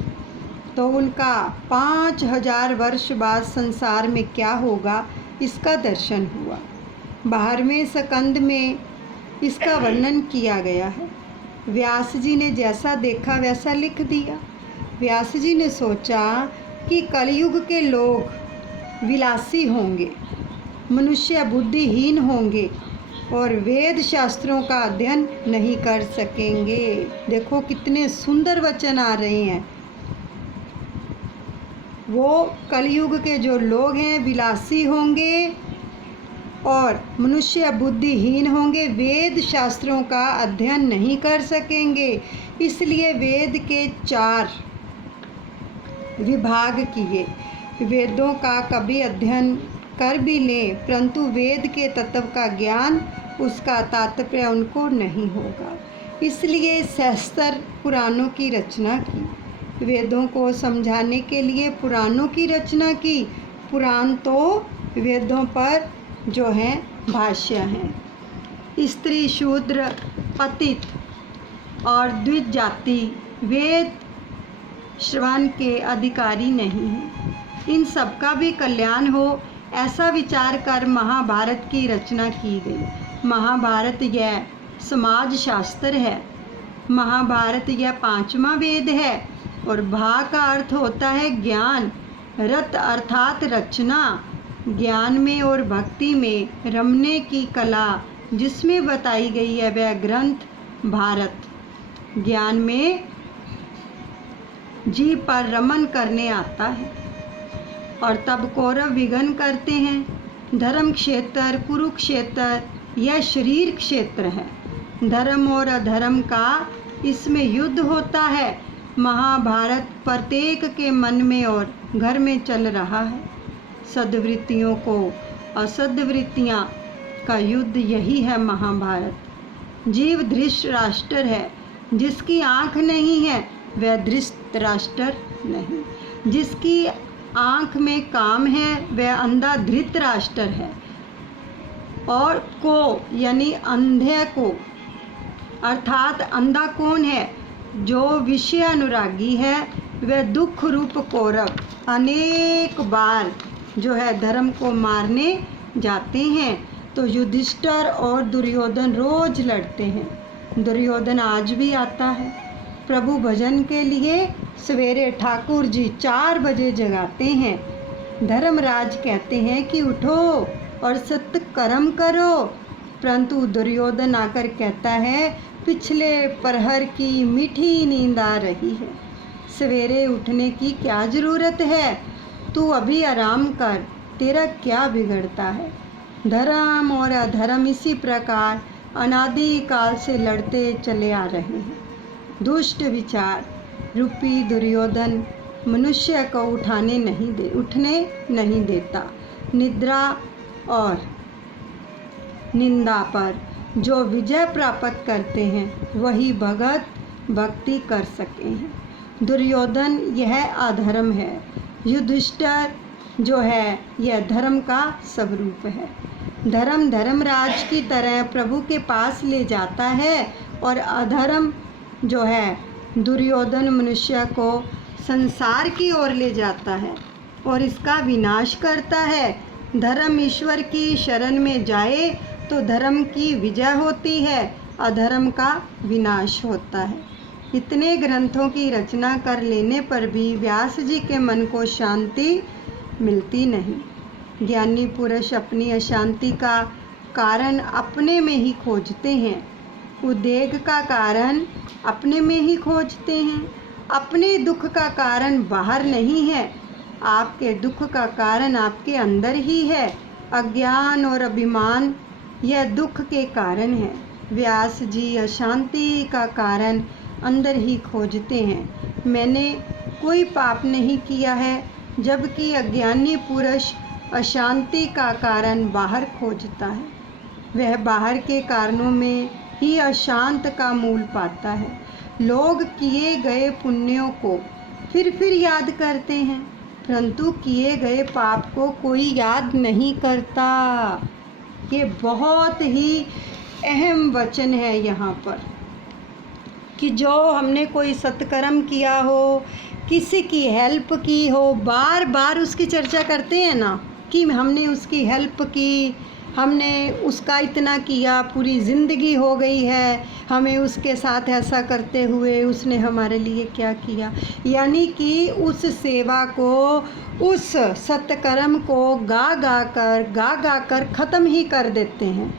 तो उनका 5000 वर्ष बाद संसार में क्या होगा इसका दर्शन हुआ। 12वें स्कंद में इसका वर्णन किया गया है। व्यास जी ने जैसा देखा वैसा लिख दिया। व्यास जी ने सोचा कि कलयुग के लोग विलासी होंगे, मनुष्य बुद्धिहीन होंगे और वेद शास्त्रों का अध्ययन नहीं कर सकेंगे। देखो कितने सुंदर वचन आ रहे हैं। वो कलयुग के जो लोग हैं विलासी होंगे और मनुष्य बुद्धिहीन होंगे, वेद शास्त्रों का अध्ययन नहीं कर सकेंगे। इसलिए वेद के 4 विभाग किए। वेदों का कभी अध्ययन कर भी लें परंतु वेद के तत्व का ज्ञान, उसका तात्पर्य उनको नहीं होगा। इसलिए सहस्त्र पुराणों की रचना की, वेदों को समझाने के लिए पुराणों की रचना की। पुराण तो वेदों पर जो हैं भाष्य हैं। स्त्री शूद्र पतित और द्विज जाति वेद श्रवण के अधिकारी नहीं हैं। इन सब का भी कल्याण हो ऐसा विचार कर महाभारत की रचना की गई। महाभारत यह समाज शास्त्र है। महाभारत यह 5वां वेद है और भा का अर्थ होता है ज्ञान, रत अर्थात रचना। ज्ञान में और भक्ति में रमने की कला जिसमें बताई गई है वह ग्रंथ भारत। ज्ञान में जी पर रमन करने आता है और तब कौरव विघन करते हैं। धर्म क्षेत्र कुरुक्षेत्र यह शरीर क्षेत्र है। धर्म और अधर्म का इसमें युद्ध होता है। महाभारत प्रत्येक के मन में और घर में चल रहा है। सद्वृत्तियों को असद्वृत्तियाँ का युद्ध यही है महाभारत। जीव धृतराष्ट्र है, जिसकी आँख नहीं है वह धृतराष्ट्र नहीं, जिसकी आँख में काम है वह अंधा धृतराष्ट्र है। और को यानी अंधे को, अर्थात अंधा कौन है? जो विषय अनुरागी है, वह दुख रूप कौरव अनेक बार जो है धर्म को मारने जाते हैं। तो युधिष्ठिर और दुर्योधन रोज लड़ते हैं। दुर्योधन आज भी आता है प्रभु भजन के लिए। सवेरे ठाकुर जी 4 बजे जगाते हैं। धर्मराज कहते हैं कि उठो और सत्य कर्म करो, परंतु दुर्योधन आकर कहता है पिछले प्रहर की मीठी नींद आ रही है, सवेरे उठने की क्या ज़रूरत है, तू अभी आराम कर, तेरा क्या बिगड़ता है। धर्म और अधर्म इसी प्रकार अनादि काल से लड़ते चले आ रहे हैं। दुष्ट विचार रूपी दुर्योधन मनुष्य को उठने नहीं देता। निद्रा और निंदा पर जो विजय प्राप्त करते हैं वही भगत भक्ति कर सके हैं। दुर्योधन यह अधर्म है, युधिष्ठिर जो है यह धर्म का स्वरूप है। धर्म धर्मराज की तरह प्रभु के पास ले जाता है और अधर्म जो है दुर्योधन मनुष्य को संसार की ओर ले जाता है और इसका विनाश करता है। धर्म ईश्वर की शरण में जाए तो धर्म की विजय होती है, अधर्म का विनाश होता है। इतने ग्रंथों की रचना कर लेने पर भी व्यास जी के मन को शांति मिलती नहीं। ज्ञानी पुरुष अपनी अशांति का कारण अपने में ही खोजते हैं, उद्वेग का कारण अपने में ही खोजते हैं। अपने दुख का कारण बाहर नहीं है, आपके दुख का कारण आपके अंदर ही है। अज्ञान और अभिमान यह दुख के कारण है। व्यास जी अशांति का कारण अंदर ही खोजते हैं। मैंने कोई पाप नहीं किया है, जबकि अज्ञानी पुरुष अशांति का कारण बाहर खोजता है। वह बाहर के कारणों में ही अशांत का मूल पाता है। लोग किए गए पुण्यों को फिर याद करते हैं, परंतु किए गए पाप को कोई याद नहीं करता। ये बहुत ही अहम वचन है यहाँ पर कि जो हमने कोई सत्कर्म किया हो, किसी की हेल्प की हो, बार बार उसकी चर्चा करते हैं ना कि हमने उसकी हेल्प की, हमने उसका इतना किया, पूरी ज़िंदगी हो गई है हमें उसके साथ ऐसा करते हुए, उसने हमारे लिए क्या किया। यानी कि उस सेवा को, उस सत्कर्म को गा गा कर ख़त्म ही कर देते हैं।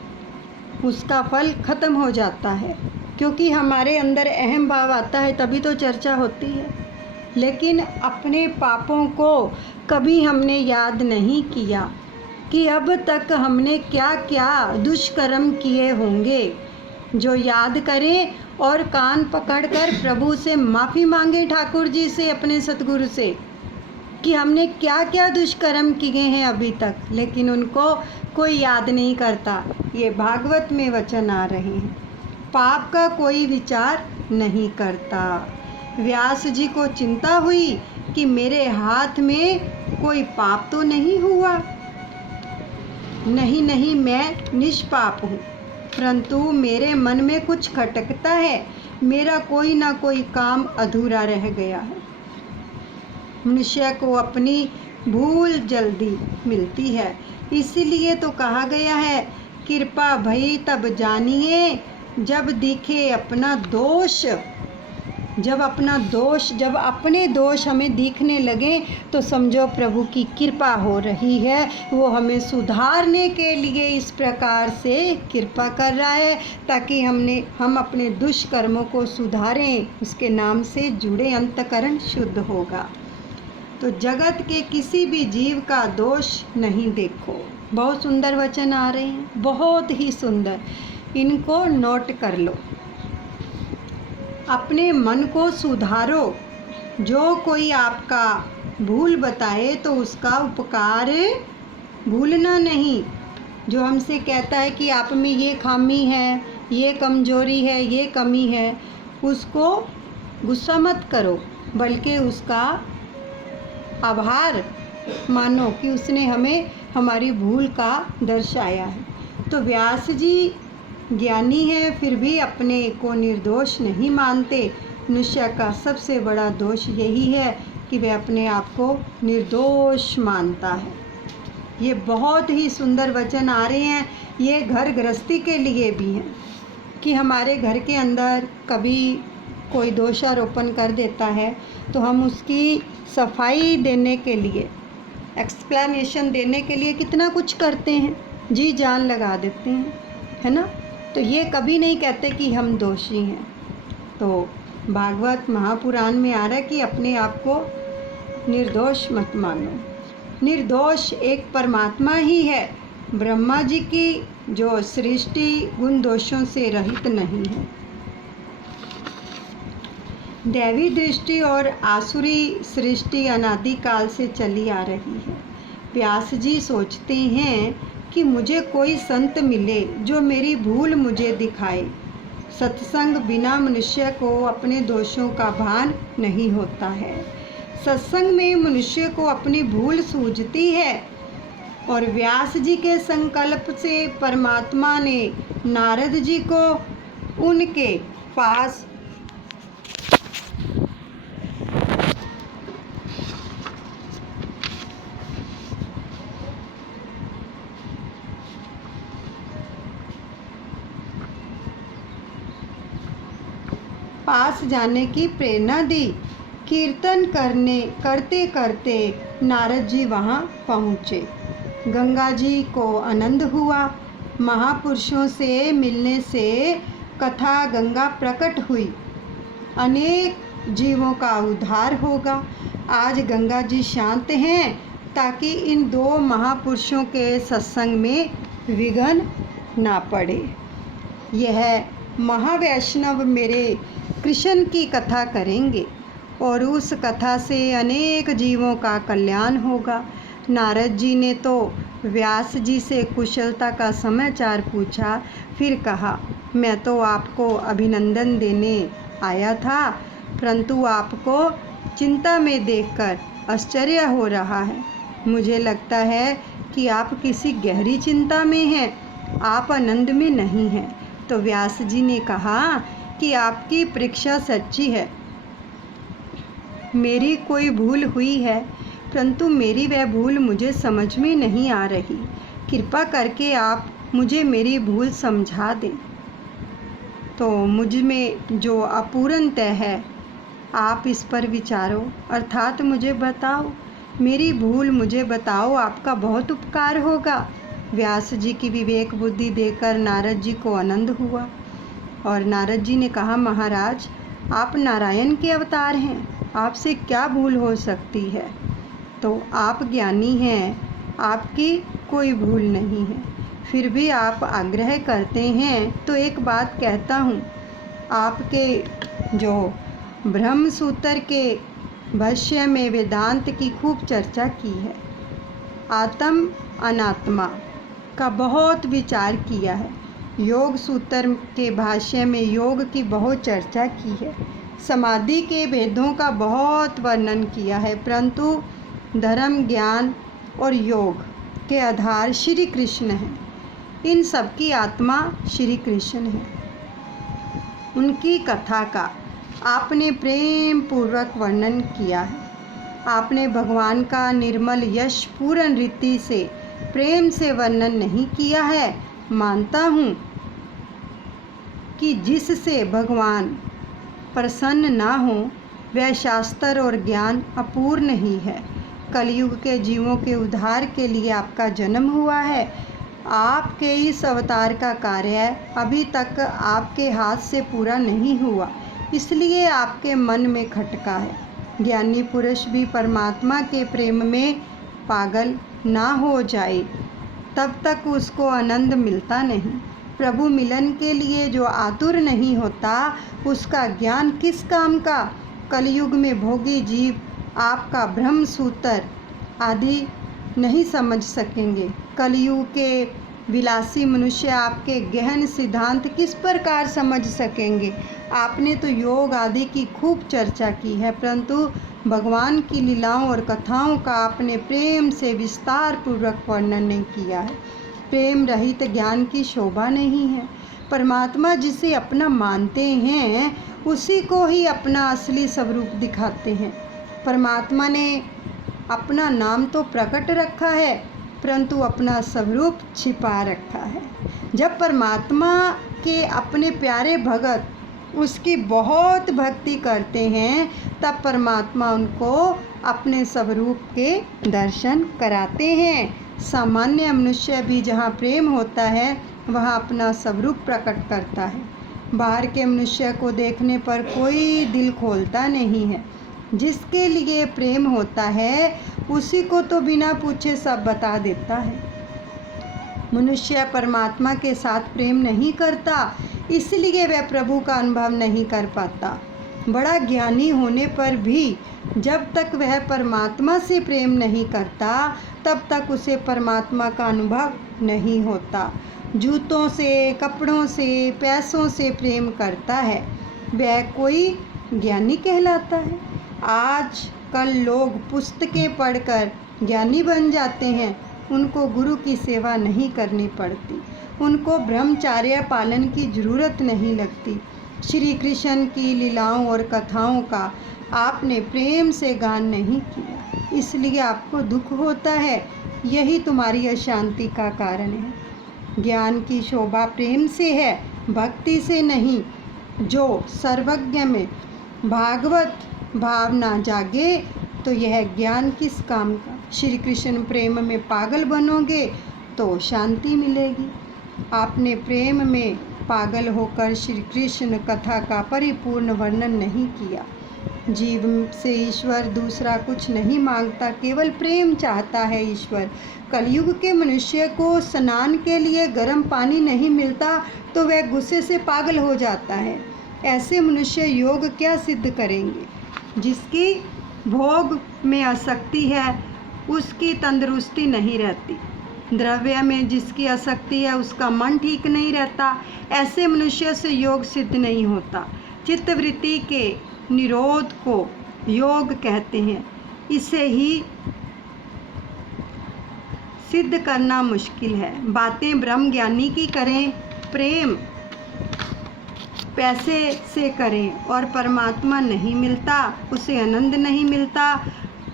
उसका फल ख़त्म हो जाता है, क्योंकि हमारे अंदर अहम भाव आता है तभी तो चर्चा होती है। लेकिन अपने पापों को कभी हमने याद नहीं किया कि अब तक हमने क्या क्या दुष्कर्म किए होंगे। जो याद करें और कान पकड़कर प्रभु से माफ़ी मांगे, ठाकुर जी से, अपने सतगुरु से, कि हमने क्या क्या दुष्कर्म किए हैं अभी तक, लेकिन उनको कोई याद नहीं करता। ये भागवत में वचन आ रहे हैं। पाप का कोई विचार नहीं करता। व्यास जी को चिंता हुई कि मेरे हाथ में कोई पाप तो नहीं हुआ, नहीं मैं निष्पाप हूँ, परंतु मेरे मन में कुछ खटकता है, मेरा कोई ना कोई काम अधूरा रह गया है। मनुष्य को अपनी भूल जल्दी मिलती है, इसीलिए तो कहा गया है कृपा भई तब जानिए जब दिखे अपना दोष। जब अपने दोष हमें दिखने लगे तो समझो प्रभु की कृपा हो रही है, वो हमें सुधारने के लिए इस प्रकार से कृपा कर रहा है, ताकि हम अपने दुष्कर्मों को सुधारें, उसके नाम से जुड़े, अंतकरण शुद्ध होगा। तो जगत के किसी भी जीव का दोष नहीं देखो। बहुत सुंदर वचन आ रहे हैं, बहुत ही सुंदर, इनको नोट कर लो। अपने मन को सुधारो। जो कोई आपका भूल बताए तो उसका उपकार भूलना नहीं। जो हमसे कहता है कि आप में ये खामी है, ये कमजोरी है, ये कमी है, उसको गुस्सा मत करो, बल्कि उसका आभार मानो कि उसने हमें हमारी भूल का दर्शाया है। तो व्यास जी ज्ञानी हैं, फिर भी अपने को निर्दोष नहीं मानते। मनुष्य का सबसे बड़ा दोष यही है कि वह अपने आप को निर्दोष मानता है। ये बहुत ही सुंदर वचन आ रहे हैं। ये घर गृहस्थी के लिए भी हैं कि हमारे घर के अंदर कभी कोई दोषारोपण कर देता है तो हम उसकी सफाई देने के लिए, एक्सप्लेनेशन देने के लिए कितना कुछ करते हैं, जी जान लगा देते हैं, है ना। तो ये कभी नहीं कहते कि हम दोषी हैं। तो भागवत महापुराण में आ रहा है कि अपने आप को निर्दोष मत मानो। निर्दोष एक परमात्मा ही है। ब्रह्मा जी की जो सृष्टि गुण दोषों से रहित नहीं है। दैवी दृष्टि और आसुरी सृष्टि अनादिकाल से चली आ रही है। व्यास जी सोचते हैं कि मुझे कोई संत मिले जो मेरी भूल मुझे दिखाए। सत्संग बिना मनुष्य को अपने दोषों का भान नहीं होता है। सत्संग में मनुष्य को अपनी भूल सूझती है। और व्यास जी के संकल्प से परमात्मा ने नारद जी को उनके पास जाने की प्रेरणा दी। कीर्तन करते करते नारद जी वहाँ पहुँचे। गंगा जी को आनंद हुआ। महापुरुषों से मिलने से कथा गंगा प्रकट हुई। अनेक जीवों का उद्धार होगा। आज गंगा जी शांत हैं ताकि इन दो महापुरुषों के सत्संग में विघ्न ना पड़े। यह महावैष्णव मेरे कृष्ण की कथा करेंगे और उस कथा से अनेक जीवों का कल्याण होगा। नारद जी ने तो व्यास जी से कुशलता का समाचार पूछा। फिर कहा, मैं तो आपको अभिनंदन देने आया था, परंतु आपको चिंता में देखकर आश्चर्य हो रहा है। मुझे लगता है कि आप किसी गहरी चिंता में हैं, आप आनंद में नहीं हैं। तो व्यास जी ने कहा कि आपकी परीक्षा सच्ची है। मेरी कोई भूल हुई है, परंतु मेरी वह भूल मुझे समझ में नहीं आ रही। कृपा करके आप मुझे मेरी भूल समझा दें। तो मुझ में जो अपूर्णता है, आप इस पर विचारो, अर्थात मुझे बताओ, मेरी भूल मुझे बताओ, आपका बहुत उपकार होगा। व्यास जी की विवेक बुद्धि देकर नारद जी को आनंद हुआ। और नारद जी ने कहा, महाराज, आप नारायण के अवतार हैं, आपसे क्या भूल हो सकती है। तो आप ज्ञानी हैं, आपकी कोई भूल नहीं है, फिर भी आप आग्रह करते हैं। तो एक बात कहता हूँ, आपके जो ब्रह्म सूत्र के भाष्य में वेदांत की खूब चर्चा की है, आत्म अनात्मा का बहुत विचार किया है। योग सूत्र के भाष्य में योग की बहुत चर्चा की है। समाधि के भेदों का बहुत वर्णन किया है, परंतु धर्म, ज्ञान और योग के आधार श्री कृष्ण हैं। इन सब की आत्मा श्री कृष्ण है। उनकी कथा का आपने प्रेम पूर्वक वर्णन किया है। आपने भगवान का निर्मल यश पूर्ण रीति से प्रेम से वर्णन नहीं किया है। मानता हूँ कि जिससे भगवान प्रसन्न ना हो वह शास्त्र और ज्ञान अपूर्ण ही है। कलयुग के जीवों के उद्धार के लिए आपका जन्म हुआ है। आपके इस अवतार का कार्य अभी तक आपके हाथ से पूरा नहीं हुआ, इसलिए आपके मन में खटका है। ज्ञानी पुरुष भी परमात्मा के प्रेम में पागल ना हो जाए तब तक उसको आनंद मिलता नहीं। प्रभु मिलन के लिए जो आतुर नहीं होता उसका ज्ञान किस काम का। कलयुग में भोगी जीव आपका ब्रह्म सूत्र आदि नहीं समझ सकेंगे। कलयुग के विलासी मनुष्य आपके गहन सिद्धांत किस प्रकार समझ सकेंगे। आपने तो योग आदि की खूब चर्चा की है, परंतु भगवान की लीलाओं और कथाओं का आपने प्रेम से विस्तार पूर्वक वर्णन नहीं किया है। प्रेम रहित ज्ञान की शोभा नहीं है। परमात्मा जिसे अपना मानते हैं उसी को ही अपना असली स्वरूप दिखाते हैं। परमात्मा ने अपना नाम तो प्रकट रखा है, परंतु अपना स्वरूप छिपा रखा है। जब परमात्मा के अपने प्यारे भगत उसकी बहुत भक्ति करते हैं, तब परमात्मा उनको अपने स्वरूप के दर्शन कराते हैं। सामान्य मनुष्य भी जहाँ प्रेम होता है वहाँ अपना स्वरूप प्रकट करता है। बाहर के मनुष्य को देखने पर कोई दिल खोलता नहीं है। जिसके लिए प्रेम होता है उसी को तो बिना पूछे सब बता देता है। मनुष्य परमात्मा के साथ प्रेम नहीं करता, इसलिए वह प्रभु का अनुभव नहीं कर पाता। बड़ा ज्ञानी होने पर भी जब तक वह परमात्मा से प्रेम नहीं करता तब तक उसे परमात्मा का अनुभव नहीं होता। जूतों से, कपड़ों से, पैसों से प्रेम करता है वह कोई ज्ञानी कहलाता है। आज कल लोग पुस्तकें पढ़कर ज्ञानी बन जाते हैं, उनको गुरु की सेवा नहीं करनी पड़ती, उनको ब्रह्मचर्य पालन की ज़रूरत नहीं लगती। श्री कृष्ण की लीलाओं और कथाओं का आपने प्रेम से गान नहीं किया, इसलिए आपको दुख होता है। यही तुम्हारी अशांति का कारण है। ज्ञान की शोभा प्रेम से है, भक्ति से नहीं। जो सर्वज्ञ में भागवत भावना जागे तो यह ज्ञान किस काम का। श्री कृष्ण प्रेम में पागल बनोगे तो शांति मिलेगी। आपने प्रेम में पागल होकर श्री कृष्ण कथा का परिपूर्ण वर्णन नहीं किया। जीव से ईश्वर दूसरा कुछ नहीं मांगता, केवल प्रेम चाहता है ईश्वर। कलयुग के मनुष्य को स्नान के लिए गर्म पानी नहीं मिलता तो वह गुस्से से पागल हो जाता है। ऐसे मनुष्य योग क्या सिद्ध करेंगे। जिसकी भोग में आसक्ति है उसकी तंदुरुस्ती नहीं रहती। द्रव्य में जिसकी आसक्ति है उसका मन ठीक नहीं रहता। ऐसे मनुष्य से योग सिद्ध नहीं होता। चित्तवृत्ति के निरोध को योग कहते हैं। इसे ही सिद्ध करना मुश्किल है। बातें ब्रह्म ज्ञानी की करें, प्रेम पैसे से करें और परमात्मा नहीं मिलता, उसे आनंद नहीं मिलता,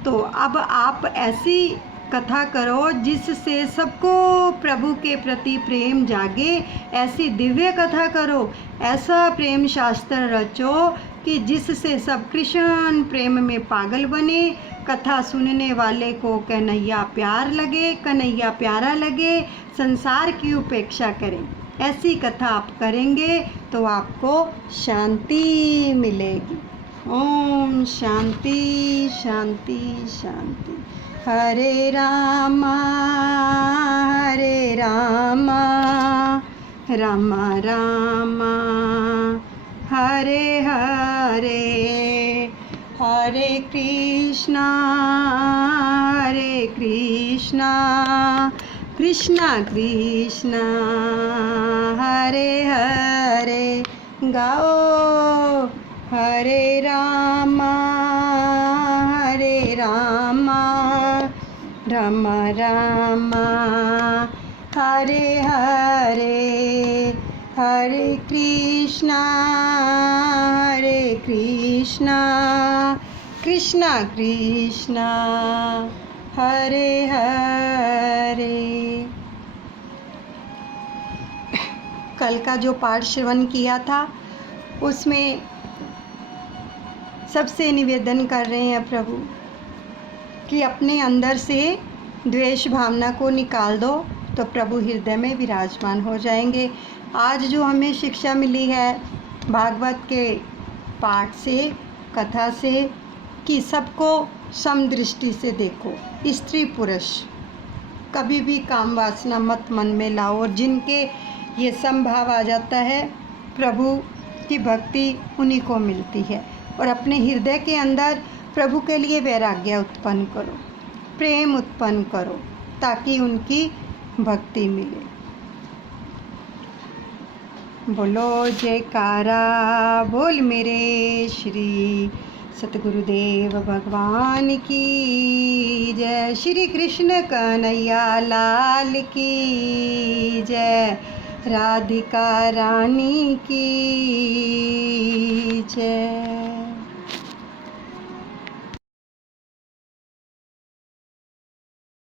तो अब आप ऐसी कथा करो जिससे सबको प्रभु के प्रति प्रेम जागे। ऐसी दिव्य कथा करो, ऐसा प्रेम शास्त्र रचो कि जिससे सब कृष्ण प्रेम में पागल बने। कथा सुनने वाले को कन्हैया प्यार लगे, कन्हैया प्यारा लगे, संसार की उपेक्षा करें। ऐसी कथा आप करेंगे तो आपको शांति मिलेगी। ओम शांति शांति शांति। हरे रामा रामा रामा हरे हरे, हरे कृष्णा कृष्णा कृष्णा हरे हरे। गाओ हरे रामा रामा रामा हरे हरे, हरे कृष्णा कृष्णा कृष्णा हरे हरे। कल का जो पाठ श्रवण किया था उसमें सबसे निवेदन कर रहे हैं प्रभु कि अपने अंदर से द्वेष भावना को निकाल दो तो प्रभु हृदय में विराजमान हो जाएंगे। आज जो हमें शिक्षा मिली है भागवत के पाठ से, कथा से, कि सबको समदृष्टि से देखो। स्त्री पुरुष कभी भी काम वासना मत मन में लाओ, और जिनके ये संभाव आ जाता है प्रभु की भक्ति उन्हीं को मिलती है। और अपने हृदय के अंदर प्रभु के लिए वैराग्य उत्पन्न करो, प्रेम उत्पन्न करो, ताकि उनकी भक्ति मिले। बोलो जयकारा बोल मेरे श्री सतगुरुदेव भगवान की जय। श्री कृष्ण कन्हैया लाल की जय। राधिका रानी की जय।